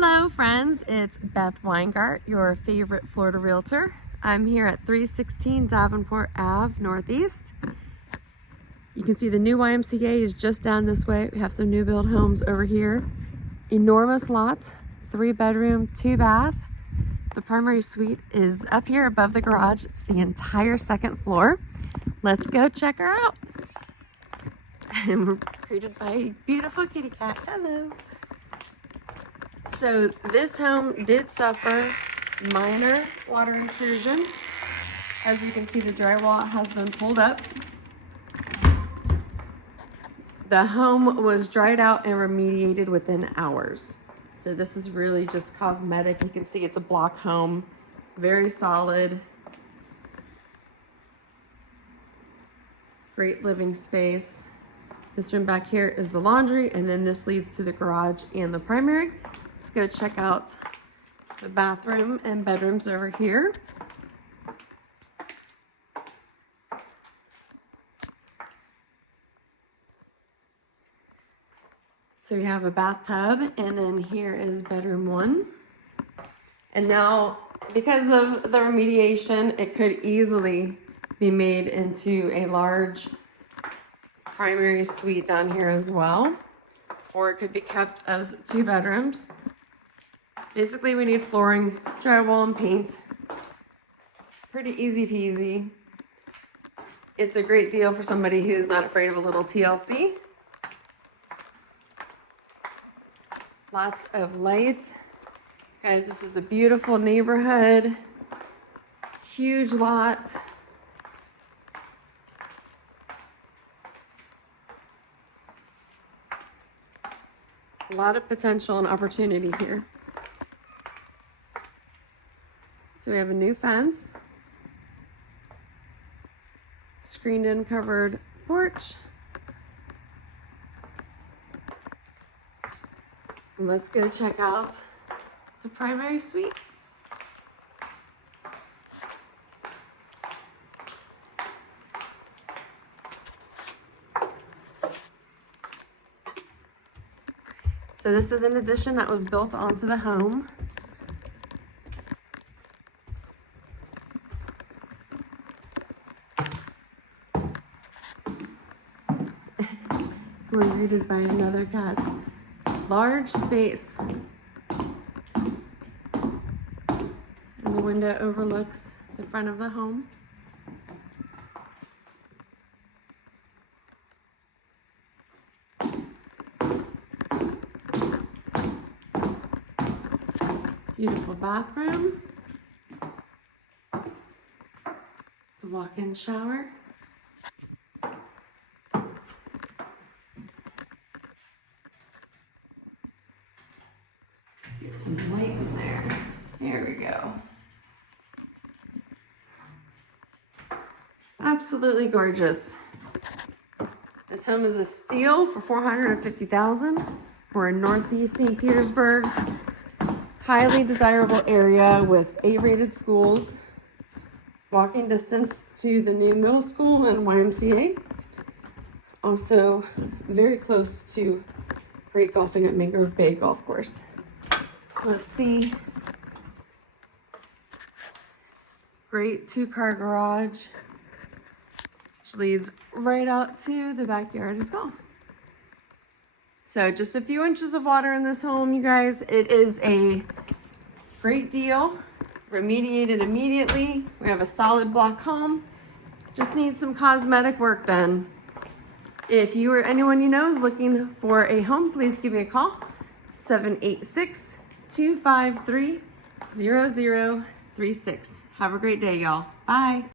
Hello friends, it's Beth Weingart, your favorite Florida realtor. I'm here at 316 Davenport Ave Northeast. You can see the new YMCA is just down this way. We have some new build homes over here. Enormous lot, 3-bedroom, 2-bath. The primary suite is up here above the garage. It's the entire second floor. Let's go check her out. And we're greeted by a beautiful kitty cat. Hello. So this home did suffer minor water intrusion. As you can see, the drywall has been pulled up. The home was dried out and remediated within hours. So this is really just cosmetic. You can see it's a block home, very solid. Great living space. This room back here is the laundry, and then this leads to the garage and the primary. Let's go check out the bathroom and bedrooms over here. So we have a bathtub, and then here is bedroom 1. And now, because of the remediation, it could easily be made into a large primary suite down here as well, or it could be kept as 2 bedrooms. Basically, we need flooring, drywall, and paint. Pretty easy peasy. It's a great deal for somebody who's not afraid of a little TLC. Lots of light. Guys, this is a beautiful neighborhood. Huge lot. A lot of potential and opportunity here. So we have a new fence, screened in covered porch. And let's go check out the primary suite. So this is an addition that was built onto the home. We're greeted by another cat. Large space. And the window overlooks the front of the home. Beautiful bathroom. The walk-in shower. Let's get some light in there. There we go. Absolutely gorgeous. This home is a steal for $450,000. We're in Northeast St. Petersburg. Highly desirable area with A-rated schools. Walking distance to the new middle school and YMCA. Also very close to great golfing at Mangrove Bay Golf Course. So let's see. Great 2-car garage, which leads right out to the backyard as well. So just a few inches of water in this home, you guys. It is a great deal. Remediated immediately. We have a solid block home. Just need some cosmetic work done. If you or anyone you know is looking for a home, please give me a call. 786-253-0036. Have a great day, y'all. Bye.